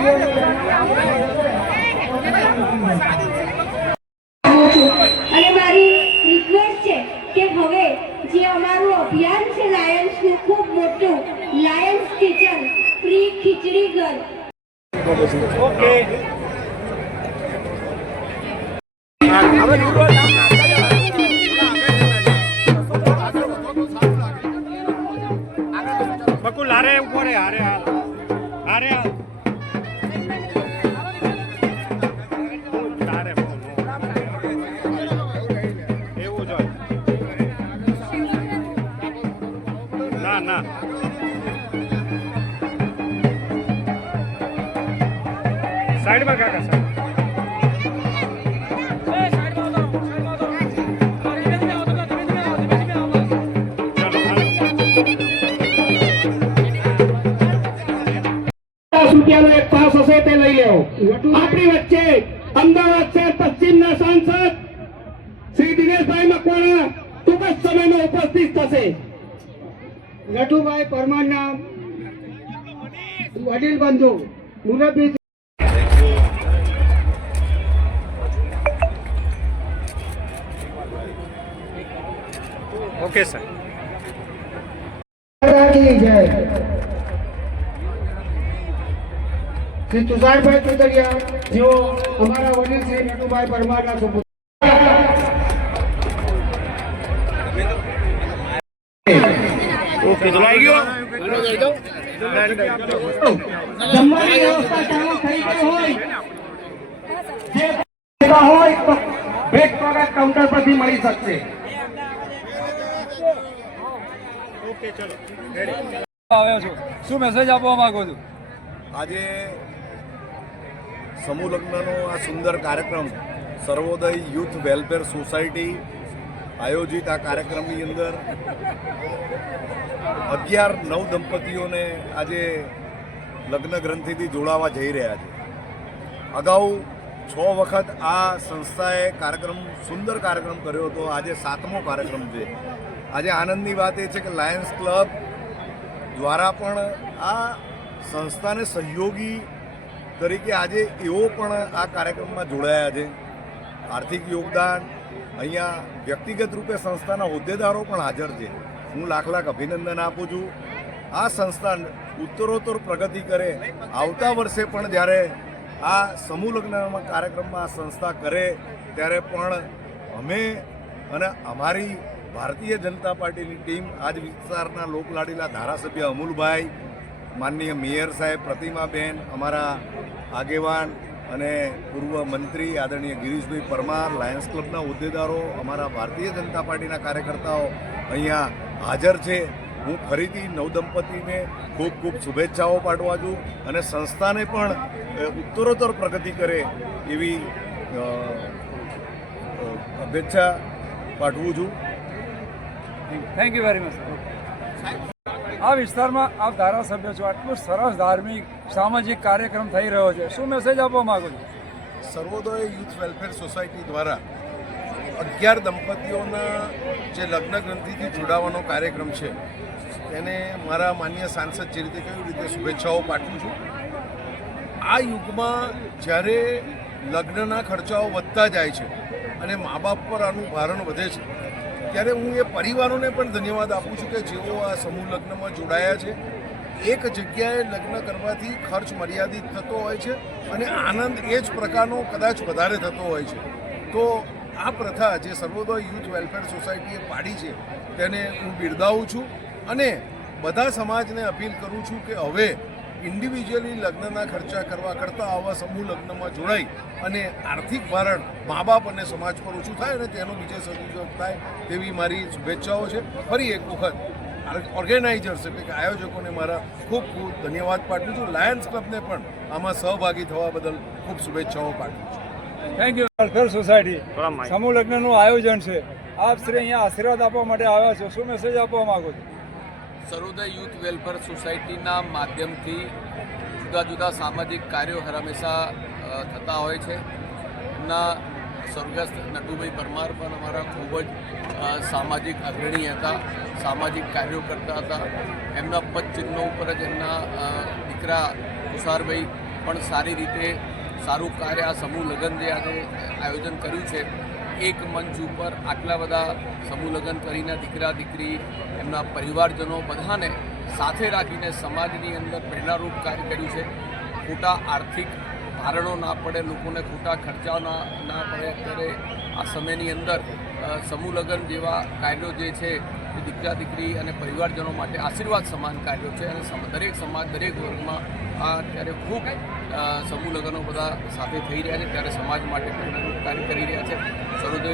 અને મારી રિક્વેસ્ટ છે કે હવે જે અમારું અભિયાન છે લાયન્સનું ખૂબ મોટું લાયન્સ કિચન ફ્રી ખીચડી ઘર ઓકે બકુલ હારે ઉપર હારે હાલ હારે હાલ એવું જ ના ના સાઈડમાં કાકા સાહેબ રૂપિયાનો એક પાસ હશે તે લઈ લેવો। આપણી વચ્ચે અમદાવાદ શહેર પશ્ચિમના સાંસદ શ્રી દિનેશભાઈ મકવાણા ટૂંક જ સમયમાં ઉપસ્થિત થશે। નટુભાઈ પરમારના વડીલ બંધુ મુરબ્બી ઓકે સર શ્રી તુષારભાઈ ચુતરિયા જેઓ અમારા વડીલ શ્રી નટુભાઈ પરમારના સુપુત્ર ઓકે જમાઈ ગયો જમવાની વ્યવસ્થા ચાલુ થઈ ગઈ હોય જે હોય તો ભેટ સ્વાગત કાઉન્ટર પરથી મળી શકશે। ઓકે ચલો આવ્યો છું શું મેસેજ આપવા માંગો છો? આજે સમૂહ લગ્નનો આ સુંદર કાર્યક્રમ સર્વોદય યુથ વેલફેર સોસાયટી આયોજિત આ કાર્યક્રમની અંદર 11 નવદંપતીઓને આજે લગ્ન ગ્રંથિથી જોડાવા જઈ રહ્યા છે। અગાઉ 6 વખત આ સંસ્થાએ સુંદર કાર્યક્રમ કર્યો હતો। આજે 7મો કાર્યક્રમ છે। આજે આનંદની વાત એ છે કે લાયન્સ ક્લબ દ્વારા પણ આ સંસ્થાને સહયોગી તરીકે આજે એવો પણ આ કાર્યક્રમમાં જોડાયા છે। આર્થિક યોગદાન અહીંયા વ્યક્તિગત રૂપે સંસ્થાના હોદ્દેદારો પણ હાજર છે। હું લાખ અભિનંદન આપું છું। આ સંસ્થા ઉત્તરોત્તર પ્રગતિ કરે। આવતા વર્ષે પણ જ્યારે આ સમૂહ લગ્ન કાર્યક્રમમાં આ સંસ્થા કરે ત્યારે પણ અમે અને અમારી ભારતીય જનતા પાર્ટીની ટીમ આજ વિસ્તારના લોકલાડીલા ધારાસભ્ય અમુલભાઈ, માનનીય મેયર સાહેબ પ્રતિમાબેન, અમારા આગેવાન અને પૂર્વ મંત્રી આદરણીય ગિરીશભાઈ પરમાર, લાયન્સ ક્લબના હોદ્દેદારો, અમારા ભારતીય જનતા પાર્ટીના કાર્યકર્તાઓ અહીંયા હાજર છે। હું ફરીથી નવદંપતીને ખૂબ ખૂબ શુભેચ્છાઓ પાઠવા છું અને સંસ્થાને પણ ઉત્તરોત્તર પ્રગતિ કરે એવી શુભેચ્છા પાઠવું છું। Thank you very much. આ વિસ્તારમાં આપ ધારાસભ્ય છો, આટલું સરસ ધાર્મિક સામાજિક કાર્યક્રમ થઈ રહ્યો છે, શું મેસેજ આપવા માંગો છો? સર્વોદય યુથ વેલફેર સોસાયટી દ્વારા 11 દંપતીઓના જે લગ્ન ગ્રંથિથી જોડાવાનો કાર્યક્રમ છે તેને મારા માન્ય સાંસદ જે રીતે કઈ રીતે શુભેચ્છાઓ પાઠવું છું। આ યુગમાં જ્યારે લગ્નના ખર્ચાઓ વધતા જાય છે અને મા બાપ પર આનું ભારણ વધે છે ત્યારે હું એ પરિવારોને પણ ધન્યવાદ આપું છું કે જેઓ આ સમૂહ લગ્નમાં જોડાયા છે। એક જગ્યાએ લગ્ન કરવાથી ખર્ચ મર્યાદિત થતો હોય છે અને આનંદ એ જ પ્રકારનો કદાચ વધારે થતો હોય છે। તો આ પ્રથા જે સર્વોદય યુથ વેલફેર સોસાયટીએ પાડી છે તેને હું બિરદાવું છું અને બધા સમાજને અપીલ કરું છું કે હવે ઇન્ડિવિજ્યુઅલી લગ્નના ખર્ચા કરવા કરતાં આવા સમૂહ લગ્નમાં જોડાઈ અને આર્થિક ભારણ મા બાપ અને સમાજ પર ઓછું થાય અને તેનો બીજે સદુપયોગ થાય તેવી મારી શુભેચ્છાઓ છે। ફરી એક વખત ઓર્ગેનાઇઝર્સ એટલે કે આયોજકોને મારા ખૂબ ખૂબ ધન્યવાદ પાઠવું છું। લાયન્સ ક્લબને પણ આમાં સહભાગી થવા બદલ ખૂબ શુભેચ્છાઓ પાઠવું છું। Thank you. વેલફેર સોસાયટી સમૂહ લગ્નનું આયોજન છે, આપ શ્રી અહીંયા આશીર્વાદ આપવા માટે આવ્યા છો, શું મેસેજ આપવા માંગો છો? સર્વોદય યુથ વેલફેર સોસાયટીના માધ્યમથી જુદા જુદા સામાજિક કાર્યો હંમેશા થતા હોય છે। એમના સ્વર્ગસ્થ નટુભાઈ પરમાર પણ અમારા ખૂબ જ સામાજિક અગ્રણી હતા, સામાજિક કાર્યો કરતા હતા। એમના પદચિહ્નો ઉપર જ એમના દીકરા તુષારભાઈ પણ સારી રીતે સારું કાર્ય આ સમૂહ લગ્ન જે આજે આયોજન કર્યું છે, એક મંચ ઉપર આટલા બધા સમૂહ લગ્ન કરીને દીકરા દીકરી એમના પરિવારજનો બધાને સાથે રાખીને સમાજની અંદર પ્રેરણારૂપ કાર્ય કર્યું છે. ખોટા આર્થિક ભારણો ના પડે, લોકોને ખોટા ખર્ચાઓ ના પડે. અત્યારે આ સમયની અંદર સમૂહ લગ્ન જેવા કાર્યો જે છે એ દીકરા દીકરી અને પરિવારજનો માટે આશીર્વાદ સમાન કાર્યો છે અને દરેક સમાજ દરેક વર્ગમાં આ અત્યારે ખૂબ સમૂહ લગ્નો બધા સાથે થઈ રહ્યા છે, ત્યારે સમાજ માટે પ્રેરણારૂપ કાર્ય કરી રહ્યા છે. સર્વોદય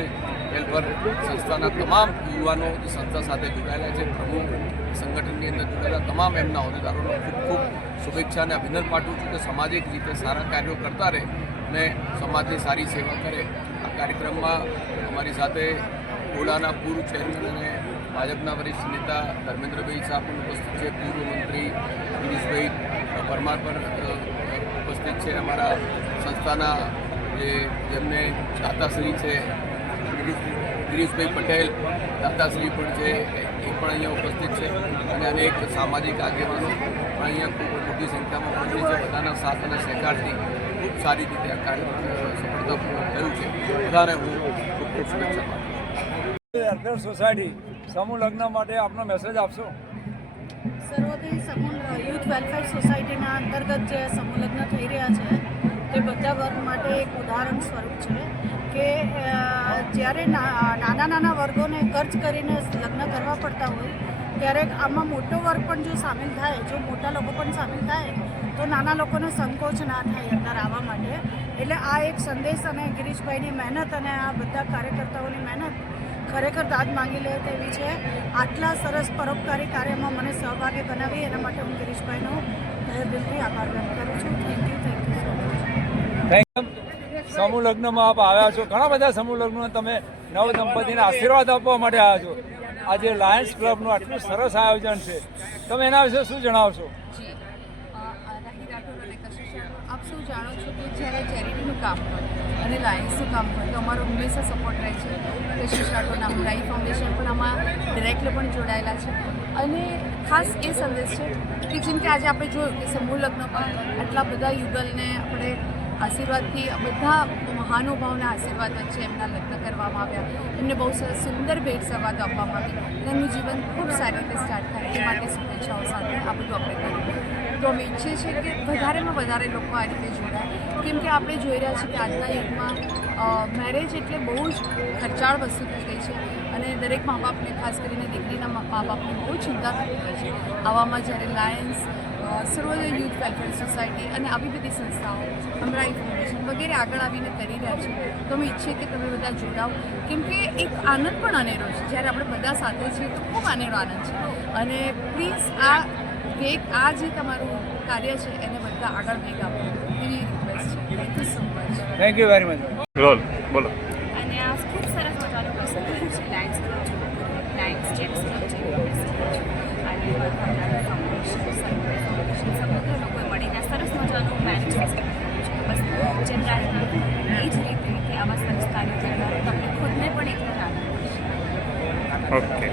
વેલફેર સંસ્થાના તમામ યુવાનો જે સંસ્થા સાથે જોડાયેલા છે, પ્રમુખ સંગઠનની અંદર જોડાયેલા તમામ એમના હોદ્દેદારોને ખૂબ ખૂબ શુભેચ્છા અને અભિનંદન પાઠવું છું કે સામાજિક રીતે સારા કાર્યો કરતા રહે અને સમાજની સારી સેવા કરે. આ કાર્યક્રમમાં અમારી સાથે ઓલાના પૂર્વ ચેરમેન અને ભાજપના વરિષ્ઠ નેતા ધર્મેન્દ્રભાઈ શાહ પણ ઉપસ્થિત છે, પૂર્વ મંત્રી ગિરીશભાઈ પરમાર પણ ઉપસ્થિત છે, અમારા સંસ્થાના જેમને દાતાશ્રી છે ગિરીશભાઈ પટેલ દાતાશ્રી પણ છે, એ પણ અહીંયા ઉપસ્થિત છે અને અનેક સામાજિક આગેવાનો પણ અહીંયા ખૂબ મોટી સંખ્યામાં ઉપસ્થિત છે. બધાના સાથ અને સહકારથી ખૂબ સારી રીતે આ કાર્ય સફળતાપૂર્વક થયું છે. બધાને હું ખૂબ ખૂબ શુભેચ્છા આપું. વેલફેર સોસાયટી સમૂહ લગ્ન માટે આપનો મેસેજ આપશો. સર્વોદય સમૂહ યુથ વેલફેર સોસાયટીના અંતર્ગત જે સમૂહ લગ્ન થઈ રહ્યા છે તે બધા વર્ગ માટે એક ઉદાહરણ સ્વરૂપ છે કે જ્યારે નાના વર્ગોને ખર્ચ કરીને લગ્ન કરવા પડતા હોય ત્યારે આમાં મોટો વર્ગ પણ જો સામેલ થાય, જો મોટા લોકો પણ સામેલ થાય તો નાના લોકોને સંકોચ ના થાય અંદર આવવા માટે. એટલે આ એક સંદેશ અને ગિરીશભાઈની મહેનત અને આ બધા કાર્યકર્તાઓની મહેનત ખરેખર દાદ માંગી લે તેવી છે. આટલા સરસ પરોપકારી કાર્યમાં મને સહભાગી બનાવી એના માટે હું ગિરીશભાઈનો દિલથી આભાર વ્યક્ત કરું છું. Thank you. સમૂહ લગ્નમાં આપ આવ્યા છો, ઘણા બધા સમૂહ લગ્નો તમે નવ દંપતીને આશીર્વાદ આપવા માટે આવ્યા છો. આજે લાયન્સ ક્લબનું આટલું સરસ આયોજન છે, તમે એના વિશે શું જણાવશો? આપ શું જાણો છો કે જ્યારે ચેરિટીનું કામ હોય અને લાયન્સનું કામ હોય તો અમારો હંમેશા સપોર્ટ રહે છે. કશિશ રાઠોડના હુરાઈ ફાઉન્ડેશન પણ આમાં ડિરેક્ટલી પણ જોડાયેલા છે અને ખાસ એ સંદેશ છે કે જેમ કે આજે આપણે જોયું કે સમૂહ લગ્ન પર આટલા બધા યુગલને આપણે આશીર્વાદથી બધા મહાનુભાવના આશીર્વાદ વચ્ચે એમના લગ્ન કરવામાં આવ્યા. એમને બહુ સરસ સુંદર ભેટ સવાદ આપવામાં આવી અને એમનું જીવન ખૂબ સારી રીતે સ્ટાર્ટ થાય એ માટે શુભેચ્છાઓ સાથે આ બધું આપણે કર્યું. તો અમે ઈચ્છીએ છીએ કે વધારેમાં વધારે લોકો આ રીતે જોડાય, કેમ કે આપણે જોઈ રહ્યા છીએ કે આજના યુગમાં મેરેજ એટલે બહુ જ ખર્ચાળ વસ્તુ થઈ ગઈ છે અને દરેક મા બાપને ખાસ કરીને દીકરીના મા બાપને બહુ ચિંતા થતી હોય છે. આવામાં જ્યારે લાયન્સ, સર્વોદય યુથ વેલફેર સોસાયટી અને આવી બધી સંસ્થાઓ, અમરાઈ ફાઉન્ડેશન વગેરે આગળ આવીને કરી રહ્યા છે તો અમે ઈચ્છીએ કે તમે બધા જોડાઓ, કેમ કે એક આનંદ પણ અનેરો છે. જ્યારે આપણે બધા સાથે છીએ તો ખૂબ અનેરો આનંદ છે અને પ્લીઝ આ જે તમારું કાર્ય છે એને બધા આગળ વેગ આપો એવી રિક્વેસ્ટ છે. Thank you so much. Thank you very much. બોલો. અને આ ખૂબ સરસ મજાનો પ્રસંગ થયો છે. લાયન્સ જેમ્સ અને ફાઉન્ડેશન સમગ્ર લોકોએ મળીને સરસ મજાનું મેરેજ ફેસ્ટિવલ કર્યું છે. બસ જેમ રાયના એ જ રીતે કે આવા સરસ કાર્યો કરનાર તમને ખુદને પણ એક આનંદ મળશે. ઓકે.